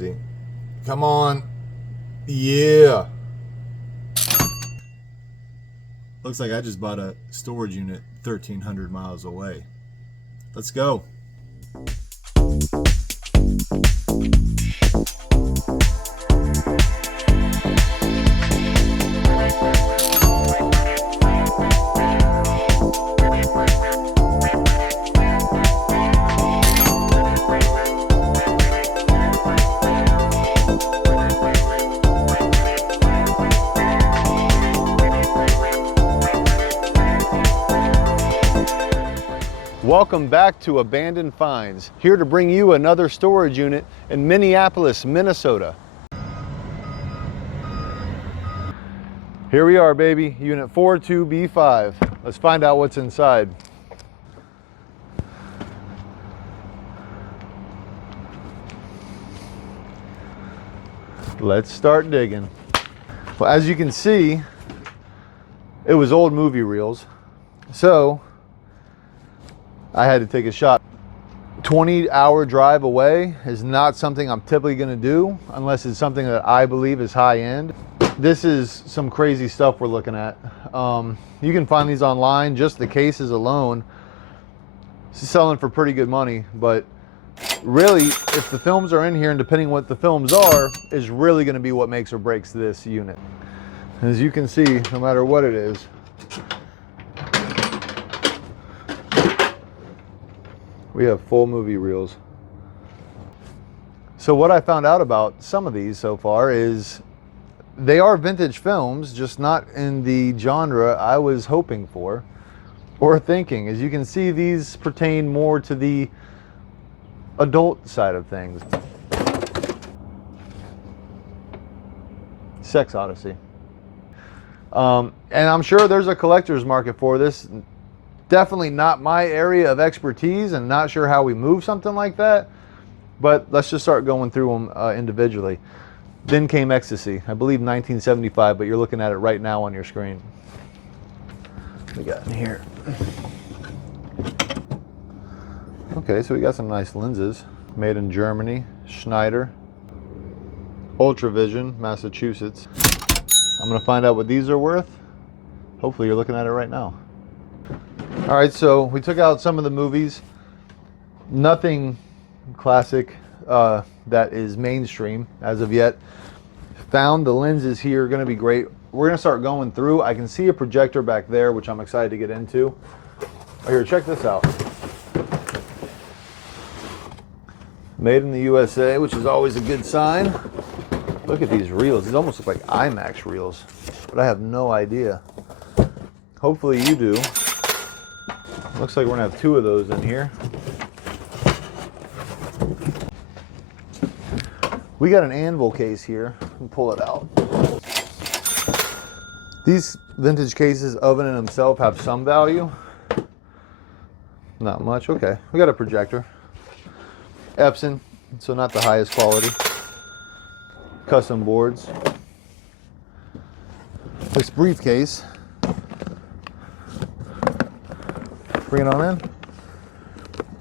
crazy. Come on. Yeah. Looks like I just bought a storage unit 1,300 miles away. Let's go. Welcome back to Abandoned Finds, here to bring you another storage unit in Minneapolis, Minnesota. Here we are, baby, unit 42B5. Let's find out what's inside. Let's start digging. Well, as you can see, it was old movie reels, so I had to take a shot. 20-hour drive away is not something I'm typically going to do unless it's something that I believe is high end. This is some crazy stuff we're looking at. You can find these online, just the cases alone. It's selling for pretty good money, but really, if the films are in here, and depending what the films are, is really going to be what makes or breaks this unit. As you can see, no matter what it is, we have full movie reels. So what I found out about some of these so far is they are vintage films, just not in the genre I was hoping for or thinking. As you can see, these pertain more to the adult side of things. Sex Odyssey. And I'm sure there's a collector's market for this. Definitely not my area of expertise, and not sure how we move something like that, but let's just start going through them individually. Then came Ecstasy, I believe 1975, but you're looking at it right now on your screen. What we got in here? Okay, so we got some nice lenses. Made in Germany, Schneider. Ultravision, Massachusetts. I'm gonna find out what these are worth. Hopefully you're looking at it right now. All right, so we took out some of the movies. Nothing classic that is mainstream as of yet. Found the lenses here, gonna be great. We're gonna start going through. I can see a projector back there, which I'm excited to get into. Oh, here, check this out. Made in the USA, which is always a good sign. Look at these reels. These almost look like IMAX reels, but I have no idea. Hopefully you do. Looks like we're gonna have two of those in here. We got an anvil case here. Let me pull it out. These vintage cases, oven in themselves, have some value. Not much. Okay, we got a projector. Epson, so not the highest quality. Custom boards. This briefcase. Bring it on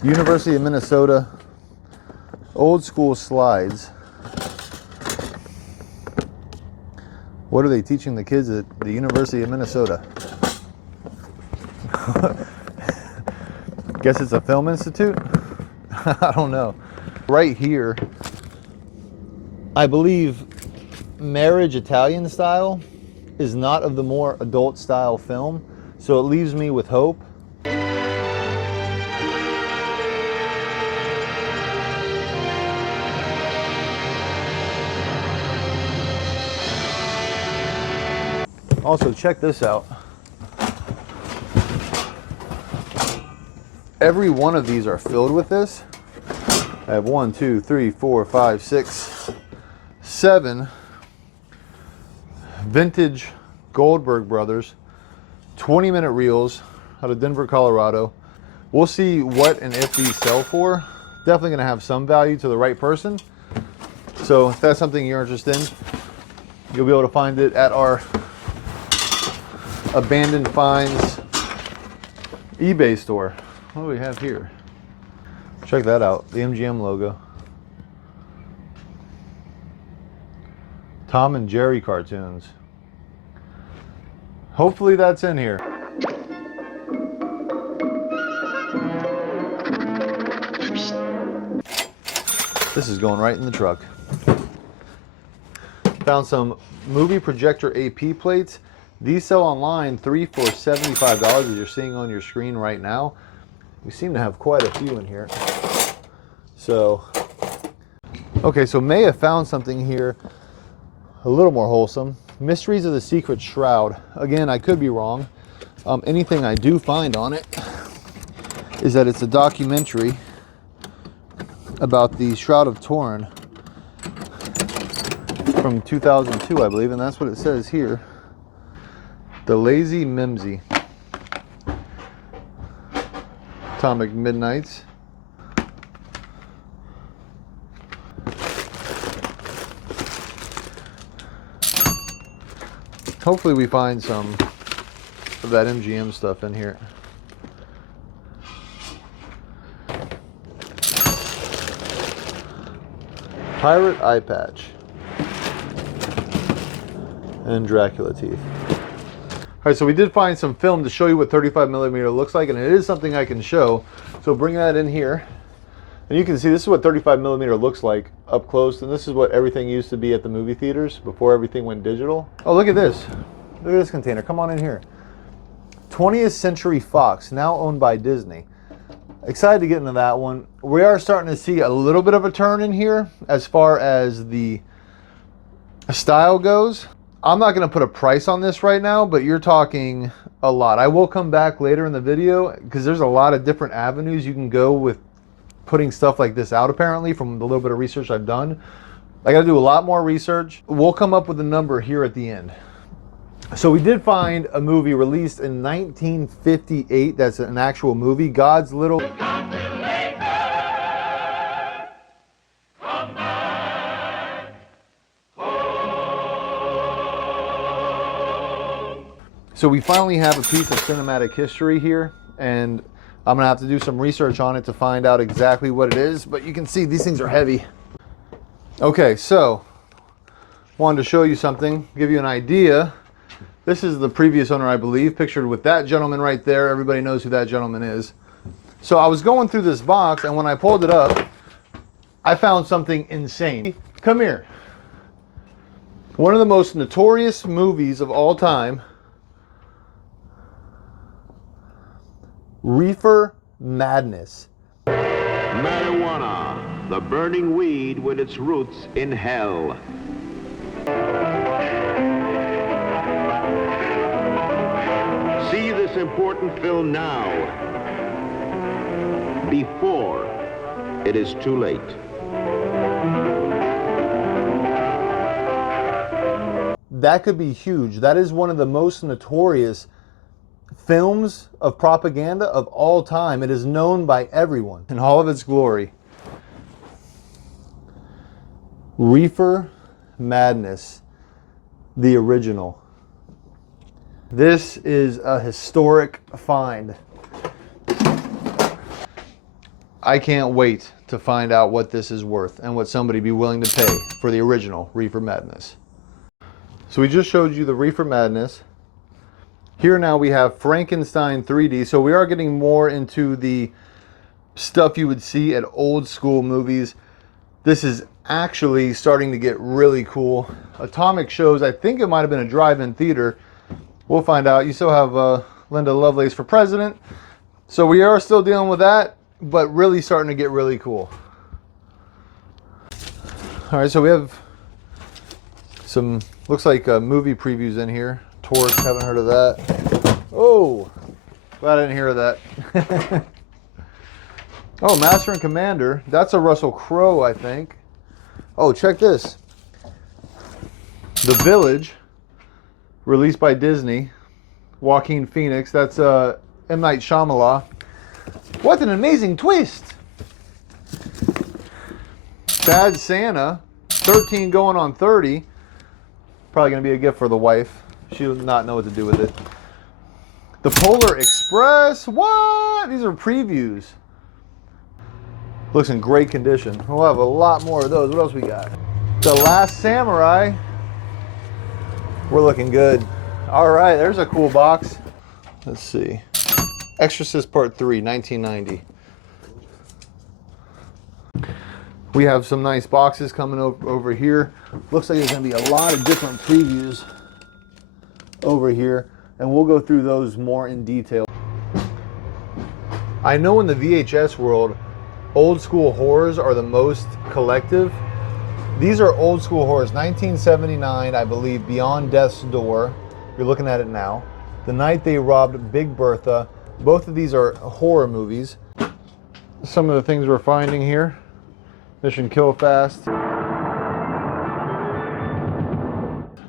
in. University of Minnesota old school slides. What are they teaching the kids at the University of Minnesota? Guess it's a film institute? I don't know. Right here, I believe Marriage Italian Style is not of the more adult style film, so it leaves me with hope. Also, check this out. Every one of these are filled with this. I have 1, 2, 3, 4, 5, 6, 7 vintage Goldberg Brothers 20-minute reels out of Denver, Colorado. We'll see what and if these sell for. Definitely going to have some value to the right person. So if that's something you're interested in, you'll be able to find it at our Abandoned Finds eBay store. What do we have here? Check that out, the MGM logo. Tom and Jerry cartoons. Hopefully that's in here. This is going right in the truck. Found some movie projector AP plates. These sell online 3 for $75, as you're seeing on your screen right now. We seem to have quite a few in here. So, okay, so may have found something here a little more wholesome. Mysteries of the Secret Shroud. Again, I could be wrong. Anything I do find on it is that it's a documentary about the Shroud of Turin from 2002, I believe, and that's what it says here. The Lazy Mimsy. Atomic Midnights. Hopefully we find some of that MGM stuff in here. Pirate Eye Patch. And Dracula teeth. Alright, so we did find some film to show you what 35mm looks like, and it is something I can show. So bring that in here. And you can see this is what 35mm looks like up close, and this is what everything used to be at the movie theaters before everything went digital. Oh, look at this. Look at this container. Come on in here. 20th Century Fox, now owned by Disney. Excited to get into that one. We are starting to see a little bit of a turn in here as far as the style goes. I'm not going to put a price on this right now, but you're talking a lot. I will come back later in the video because there's a lot of different avenues you can go with putting stuff like this out, apparently, from the little bit of research I've done. I got to do a lot more research. We'll come up with a number here at the end. So we did find a movie released in 1958. That's an actual movie, God's Little... So we finally have a piece of cinematic history here, and I'm gonna have to do some research on it to find out exactly what it is, but you can see these things are heavy. Okay, so wanted to show you something, give you an idea. This is the previous owner, I believe, pictured with that gentleman right there. Everybody knows who that gentleman is. So I was going through this box, and when I pulled it up, I found something insane. Come here. One of the most notorious movies of all time, Reefer Madness. Marijuana, the burning weed with its roots in hell. See this important film now, before it is too late. That could be huge. That is one of the most notorious films of propaganda of all time. It is known by everyone in all of its glory. Reefer Madness, the original. This is a historic find. I can't wait to find out what this is worth and what somebody be willing to pay for the original Reefer Madness. So we just showed you the Reefer Madness. Here now we have Frankenstein 3D. So we are getting more into the stuff you would see at old school movies. This is actually starting to get really cool. Atomic shows, I think it might have been a drive-in theater. We'll find out. You still have Linda Lovelace for president. So we are still dealing with that, but really starting to get really cool. All right, so we have some, looks like movie previews in here. Torch, haven't heard of that. Oh, glad I didn't hear of that. Oh, Master and Commander. That's a Russell Crowe, I think. Oh, check this. The Village, released by Disney. Joaquin Phoenix. That's M. Night Shyamalan. What an amazing twist. Bad Santa. 13 going on 30. Probably going to be a gift for the wife. She'll not know what to do with it. The Polar Express. What? These are previews. Looks in great condition. We'll have a lot more of those. What else we got? The Last Samurai. We're looking good. All right, there's a cool box. Let's see. Exorcist Part 3, 1990. We have some nice boxes coming over here. Looks like there's gonna be a lot of different previews over here, and we'll go through those more in detail. I know in the VHS world, old school horrors are the most collective. These are old school horrors, 1979, I believe, Beyond Death's Door. You're looking at it now. The Night They Robbed Big Bertha. Both of these are horror movies. Some of the things we're finding here. Mission Kill Fast.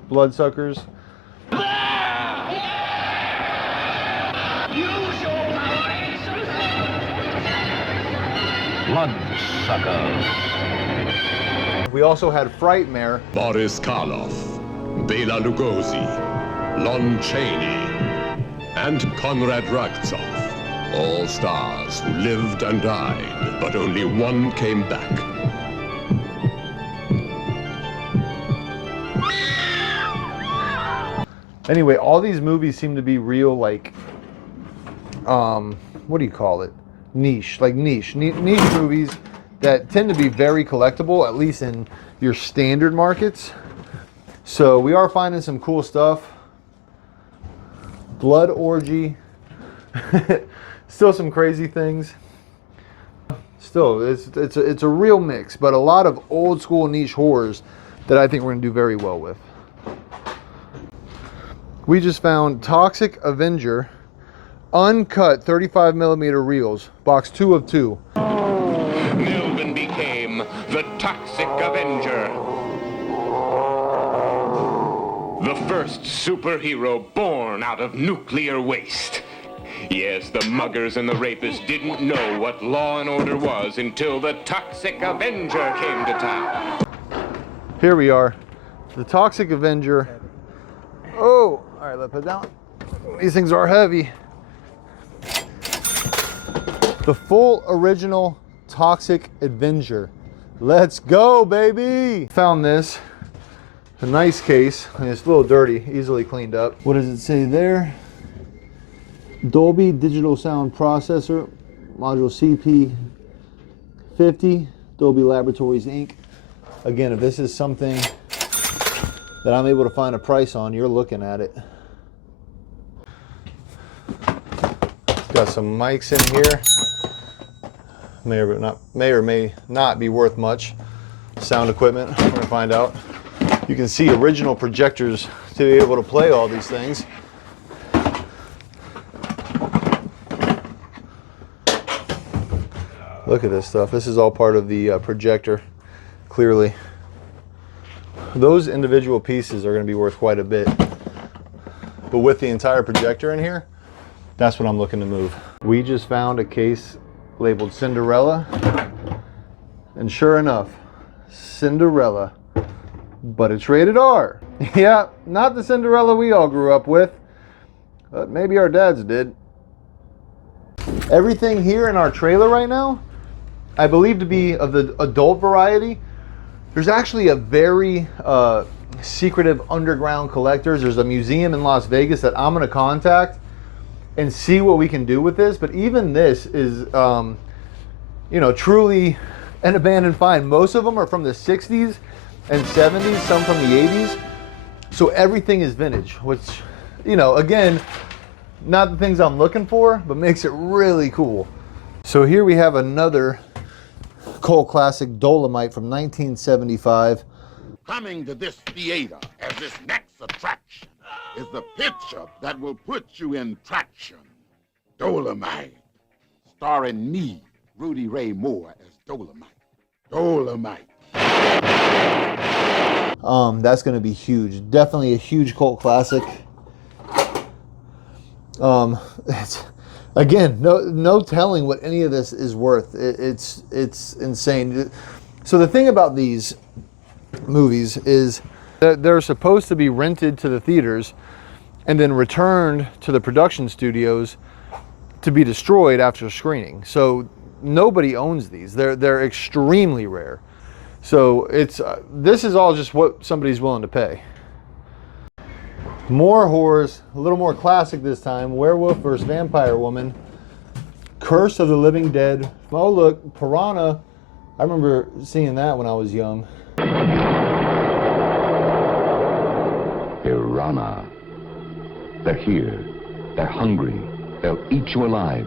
Bloodsuckers. Bloodsuckers. We also had Frightmare. Boris Karloff, Bela Lugosi, Lon Chaney, and Konrad Ragzov. All stars who lived and died, but only one came back. Anyway, all these movies seem to be real, like, what do you call it? Niche movies that tend to be very collectible, at least in your standard markets. So we are finding some cool stuff. Blood Orgy. Still some crazy things. Still, it's a real mix, but a lot of old school niche horrors that I think we're gonna do very well with. We just found Toxic Avenger, uncut 35mm reels, box 2 of 2. Melvin became the Toxic Avenger. The first superhero born out of nuclear waste. Yes, the muggers and the rapists didn't know what law and order was until the Toxic Avenger came to town. Here we are, the Toxic Avenger. Oh, all right, let's put it down. These things are heavy. The full original Toxic Avenger. Let's go, baby! Found this. A nice case. I mean, it's a little dirty, easily cleaned up. What does it say there? Dolby Digital Sound Processor, module CP50, Dolby Laboratories Inc. Again, if this is something that I'm able to find a price on, you're looking at it. Got some mics in here. May or may not be worth much. Sound equipment, we're gonna find out. You can see original projectors to be able to play all these things. Look at this stuff. This is all part of the projector, clearly. Those individual pieces are going to be worth quite a bit. But with the entire projector in here, that's what I'm looking to move. We just found a case labeled Cinderella. And sure enough, Cinderella. But it's rated R. Yeah, not the Cinderella we all grew up with. But maybe our dads did. Everything here in our trailer right now, I believe to be of the adult variety. There's actually a very secretive underground collectors. There's a museum in Las Vegas that I'm gonna contact and see what we can do with this. But even this is, you know, truly an abandoned find. Most of them are from the 60s and 70s, some from the 80s. So everything is vintage, which, you know, again, not the things I'm looking for, but makes it really cool. So here we have another cult classic, Dolemite from 1975. Coming to this theater as this next attraction is the picture that will put you in traction. Dolemite, starring me, Rudy Ray Moore, as Dolemite. Dolemite. That's going to be huge. Definitely a huge cult classic. It's, again, no telling what any of this is worth. It's insane. So the thing about these movies is that they're supposed to be rented to the theaters and then returned to the production studios to be destroyed after screening. So nobody owns these. They're extremely rare. So it's this is all just what somebody's willing to pay. More horrors, a little more classic this time. Werewolf versus Vampire Woman. Curse of the Living Dead. Oh look, Piranha. I remember seeing that when I was young. Piranha. They're here. They're hungry. They'll eat you alive.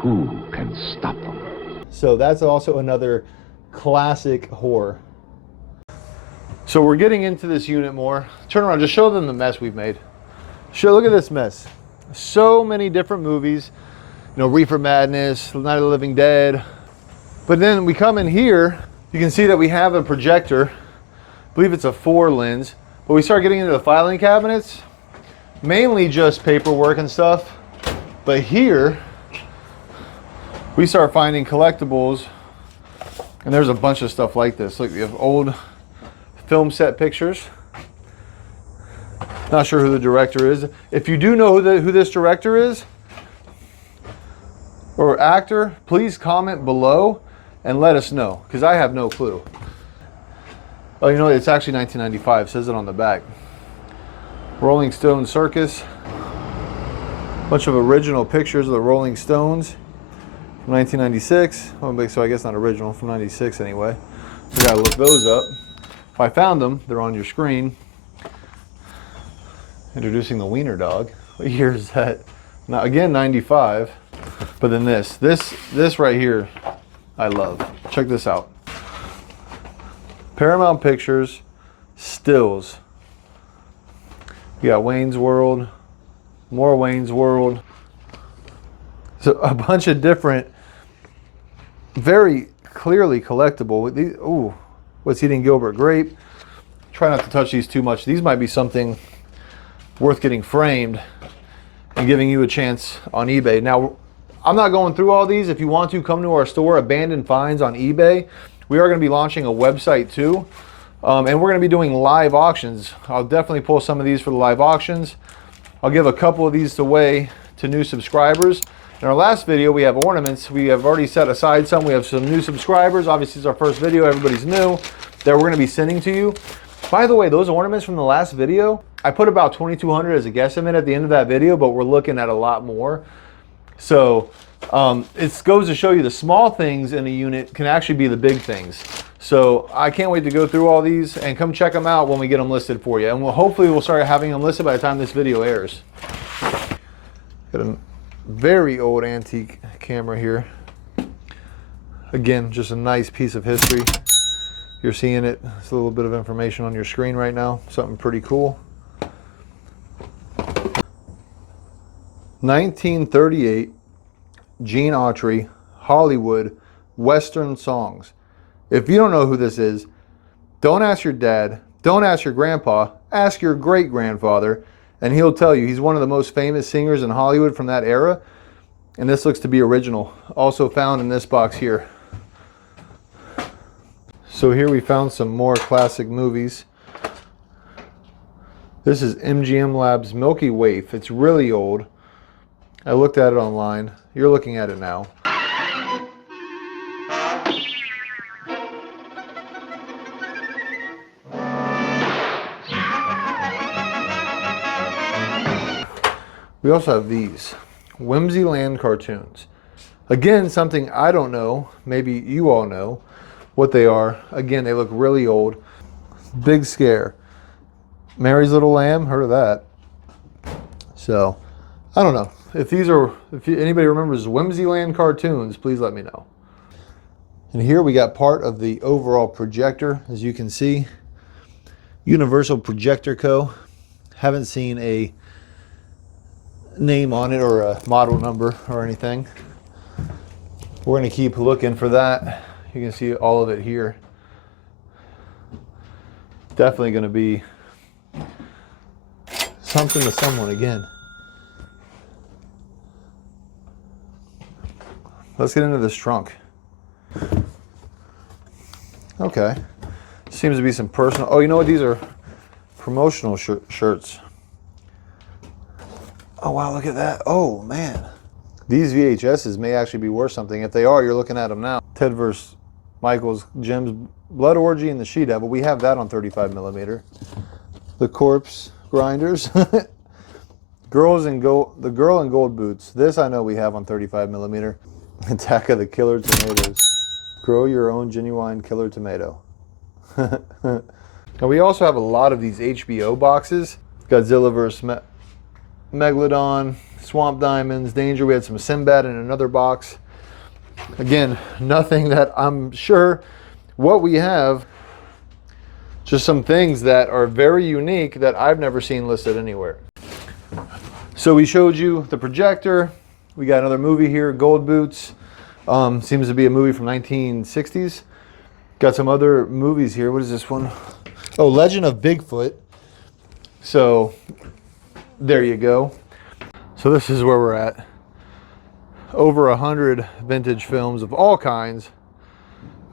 Who can stop them? So that's also another classic horror. So we're getting into this unit more. Turn around, just show them the mess we've made. Look at this mess. So many different movies. You know, Reefer Madness, Night of the Living Dead. But then we come in here, you can see that we have a projector. I believe it's a 4 lens. But we start getting into the filing cabinets. Mainly just paperwork and stuff. But here, we start finding collectibles. And there's a bunch of stuff like this. Look, we have old film set pictures. Not sure who the director is. If you do know who this director is, or actor, please comment below and let us know, because I have no clue. Oh, you know, it's actually 1995, it says it on the back. Rolling Stone Circus. Bunch of original pictures of the Rolling Stones from 1996. Oh, so I guess not original, from 96 anyway. We gotta look those up. If I found them, they're on your screen. Introducing the Wiener Dog. What year is that? Now again, 95. But then this right here, I love. Check this out. Paramount Pictures, stills. You got Wayne's World, more Wayne's World. So a bunch of different, very clearly collectible. These, ooh, what's Eating Gilbert Grape? Try not to touch these too much. These might be something worth getting framed and giving you a chance on eBay. Now, I'm not going through all these. If you want to, come to our store, Abandoned Finds on eBay. We are going to be launching a website too. And we're going to be doing live auctions. I'll definitely pull some of these for the live auctions. I'll give a couple of these away to new subscribers. In our last video, we have ornaments. We have already set aside some. We have some new subscribers. Obviously, it's our first video. Everybody's new that we're going to be sending to you. By the way, those ornaments from the last video, I put about 2,200 as a guesstimate at the end of that video, but we're looking at a lot more. So it goes to show you the small things in a unit can actually be the big things. So I can't wait to go through all these and come check them out when we get them listed for you. And hopefully we'll start having them listed by the time this video airs. Got a very old antique camera here. Again, just a nice piece of history. You're seeing it. It's a little bit of information on your screen right now. Something pretty cool. 1938, Gene Autry, Hollywood, Western songs. If you don't know who this is, don't ask your dad, don't ask your grandpa, ask your great-grandfather, and he'll tell you. He's one of the most famous singers in Hollywood from that era, and this looks to be original. Also found in this box here. So here we found some more classic movies. This is MGM Labs Milky Waif. It's really old. I looked at it online. You're looking at it now. We also have these Whimsyland cartoons. Again, something I don't know, maybe you all know what they are. Again, they look really old. Big Scare. Mary's Little Lamb, heard of that. So, I don't know. If anybody remembers Whimsyland cartoons, please let me know. And here we got part of the overall projector, as you can see. Universal Projector Co. Haven't seen a name on it or a model number or anything. We're going to keep looking for that. You can see all of it here. Definitely going to be something to someone again. Let's get into this trunk. Okay. Seems to be some personal. Oh, you know what? These are promotional shirts. Oh, wow, look at that. Oh, man. These VHSs may actually be worth something. If they are, you're looking at them now. Ted vs. Michael's Jim's Blood Orgy and the She-Devil. We have that on 35mm. The Corpse grinders. Girls in gold, the girl in gold boots. This I know we have on 35mm. Attack of the Killer Tomatoes. Grow your own genuine killer tomato. Now we also have a lot of these HBO boxes. Godzilla vs. Megalodon, Swamp Diamonds, Danger. We had some Sinbad in another box. Again, nothing that I'm sure what we have, just some things that are very unique that I've never seen listed anywhere. So we showed you the Projector. We got another movie here, Gold Boots. Seems to be a movie from 1960s. Got some other movies here. What is this one? Oh, Legend of Bigfoot. So there you go. So this is where we're at. Over 100 vintage films of all kinds.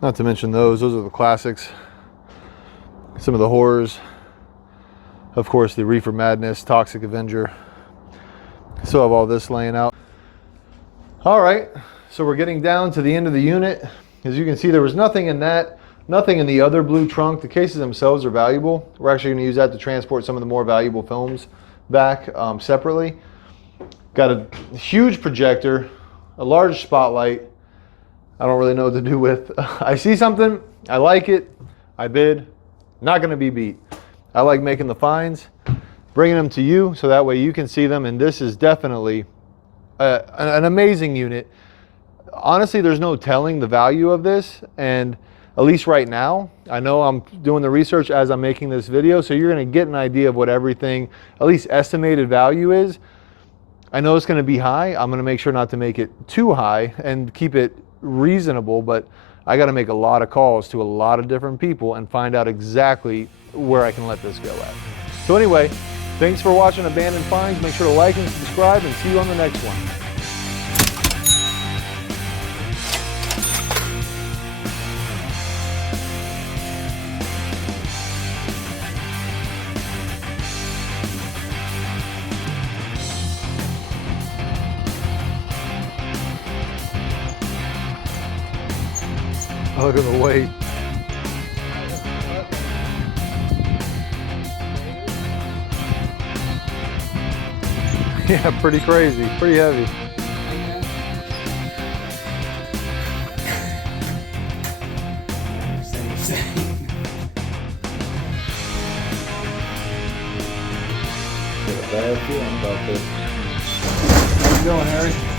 Not to mention those are the classics. Some of the horrors. Of course, the Reefer Madness, Toxic Avenger. Still have all this laying out. All right, so we're getting down to the end of the unit. As you can see, there was nothing in that, nothing in the other blue trunk. The cases themselves are valuable. We're actually going to use that to transport some of the more valuable films back separately. Got a huge projector, a large spotlight. I don't really know what to do with. I see something, I like it, I bid. Not going to be beat. I like making the finds, bringing them to you so that way you can see them, and this is definitely an amazing unit. Honestly, there's no telling the value of this, and at least right now, I know I'm doing the research as I'm making this video, so you're going to get an idea of what everything, at least estimated value is. I know it's going to be high. I'm going to make sure not to make it too high and keep it reasonable, but I got to make a lot of calls to a lot of different people and find out exactly where I can let this go at. So anyway, thanks for watching Abandoned Finds. Make sure to like and subscribe, and see you on the next one. Look at the weight. Yeah, pretty crazy, pretty heavy. Got a bad feeling about this. How's it going, Harry?